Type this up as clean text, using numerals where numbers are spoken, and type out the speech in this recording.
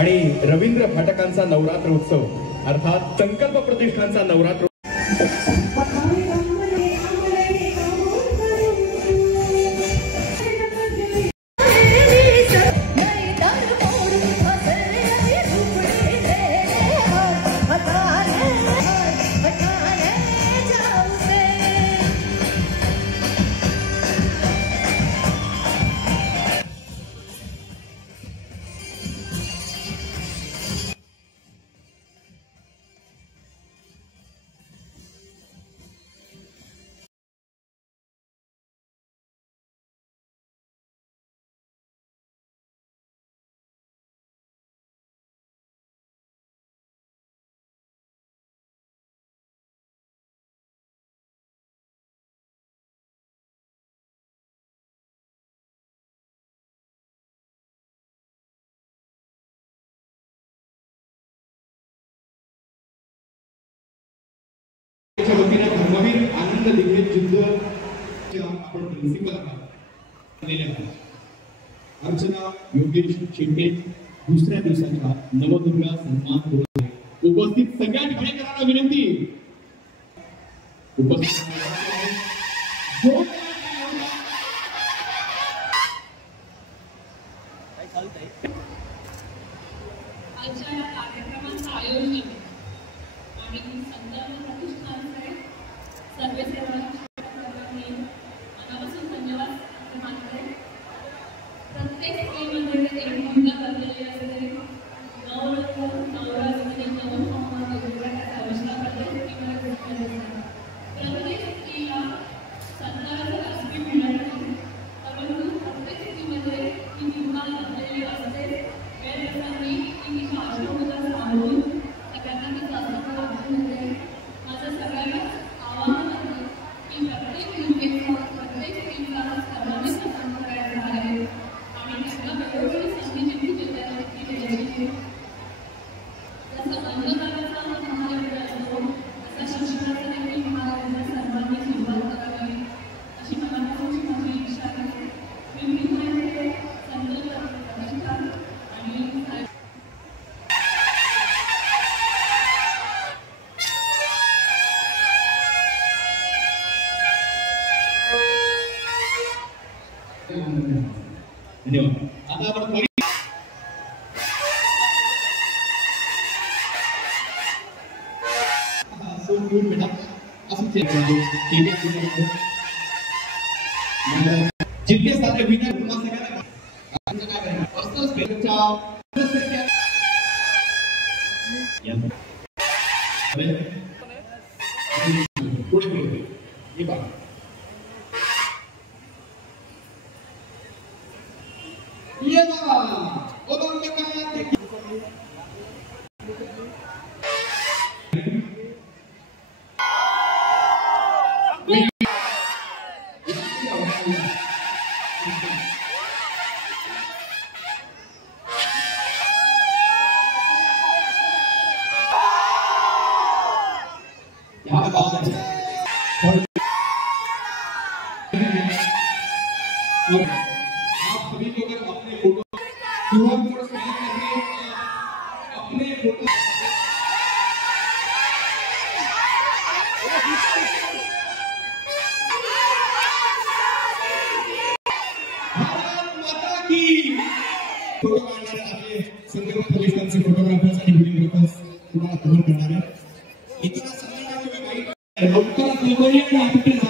आणि रवींद्र फाटकांचा नवरात्र उत्सव अर्थात संकल्प प्रतिष्ठानचा नवरात्र वतीने धर्मवीर आनंद लिखित युद्ध आपण प्रिन्सिपल अर्चना योगेश शेट्टे दुसऱ्या दिवसाच्या नवदुर्गा सन्मान उपस्थित सगळ्या ठाणेकरांना विनंती आजच्या या कार्यक्रमाचं आयोजन आणि संकल्प प्रतिष्ठानचे सर्व सेवांनी मनापासून धन्यवाद मानते. प्रत्येक स्त्रीमध्ये एक भूमिका करलेली असते. नवरात्र वेगवेगळ्या आविष्कार करते ती मला प्रत्येक स्त्रीला संतांचं व्यासपीठ मिळाले परंतु प्रत्येक स्त्रीमध्ये ही भूमिका घातलेली असते. वेळप्रसंगी ती आश्रमोदर सांगून सगळ्यांना मी जास्त लागून होते. माझं सगळ्यांनाच आव्हान आहे की प्रत्येक भूमिकेचा प्रत्येक स्त्रीला सर्वांनी सन्मान करायचा आहे आणि त्यांना वेळोवेळी संधी जिंकून ती द्यायची. जसं अंधकाराचा महायुद्ध असतो तसा शिक्षणाचा देखील महायुद्ध सर्वांनी सुरुवात करावी अशी मनापासूनची माझी इच्छा आहे. मी म्हणते संकल्प प्रतिष्ठान आणि धन्यवाद. आता आपण जितके सारे विनर आप सभी लोग अपने फोटो QR कोड स्कैन करके अपने फोटो भारत माता की फोटो काढणारे आपले संकल्प प्रतिष्ठानचे फोटोग्राफर्स आणि व्हिडिओग्राफर्स तुम्हाला कव्हर करणार आहेत. इतर सगळ्यांना तुम्ही काही लवकरात लवकर